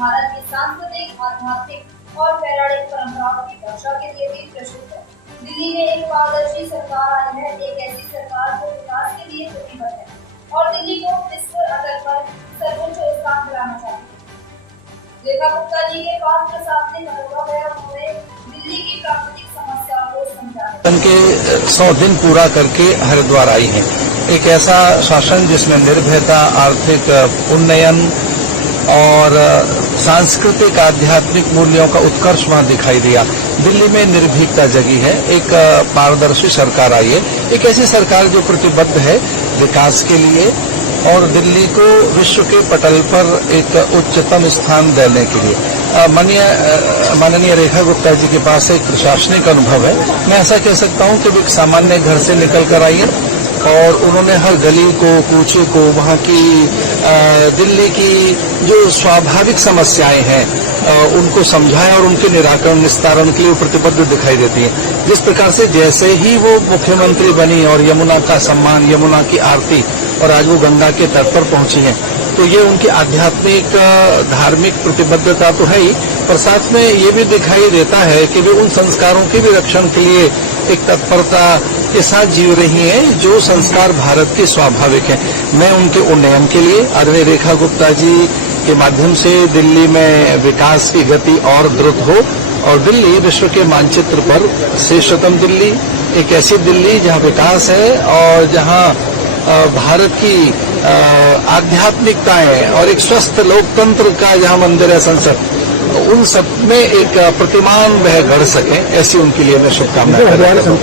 भारत की सांस्कृतिक, आध्यात्मिक और पौराणिक परंपराओं की रक्षा के लिए भी प्रसिद्ध है। दिल्ली में एक पारदर्शी सरकार आई है, एक ऐसी सरकार जो विकास के लिए प्रतिबद्ध है और दिल्ली को विश्व स्तर पर सर्वोच्च स्थान दिलाना चाहती है। रेखा गुप्ता जी के पास प्रशासनिक अनुभव है, उन्होंने दिल्ली की प्राकृतिक समस्याओं को समझा के 100 दिन पूरा करके हरिद्वार आई है। एक ऐसा शासन जिसमें निर्भयता, आर्थिक उन्नयन और सांस्कृतिक आध्यात्मिक मूल्यों का उत्कर्ष वहां दिखाई दिया। दिल्ली में निर्भीकता जगी है, एक पारदर्शी सरकार आई है, एक ऐसी सरकार जो प्रतिबद्ध है विकास के लिए और दिल्ली को विश्व के पटल पर एक उच्चतम स्थान देने के लिए। माननीय रेखा गुप्ता जी के पास एक प्रशासनिक अनुभव है। मैं ऐसा कह सकता हूं कि वो एक सामान्य घर से निकल कर आई है और उन्होंने हर गली को, कूचे को, वहां की दिल्ली की जो स्वाभाविक समस्याएं हैं उनको समझाया और उनके निस्तारण के लिए प्रतिबद्ध दिखाई देती है। जिस प्रकार से जैसे ही वो मुख्यमंत्री बनी और यमुना का सम्मान, यमुना की आरती और आज वो गंगा के तट पर पहुंची हैं, तो ये उनकी आध्यात्मिक धार्मिक प्रतिबद्धता तो है ही, पर साथ में ये भी दिखाई देता है कि वे उन संस्कारों के भी रक्षण के लिए एक तत्परता के साथ जीव रही हैं जो संस्कार भारत के स्वाभाविक हैं। मैं उनके उन्नयन के लिए आदरणीय रेखा गुप्ता जी के माध्यम से दिल्ली में विकास की गति और द्रुत हो और दिल्ली विश्व के मानचित्र पर श्रेष्ठतम दिल्ली, एक ऐसी दिल्ली जहां विकास है और जहां भारत की आध्यात्मिकताएं और एक स्वस्थ लोकतंत्र का जहां मंदिर है संसद, उन सब में एक प्रतिमान वह गढ़ सके, ऐसी उनके लिए मैं शुभकामनाएं करता हूं।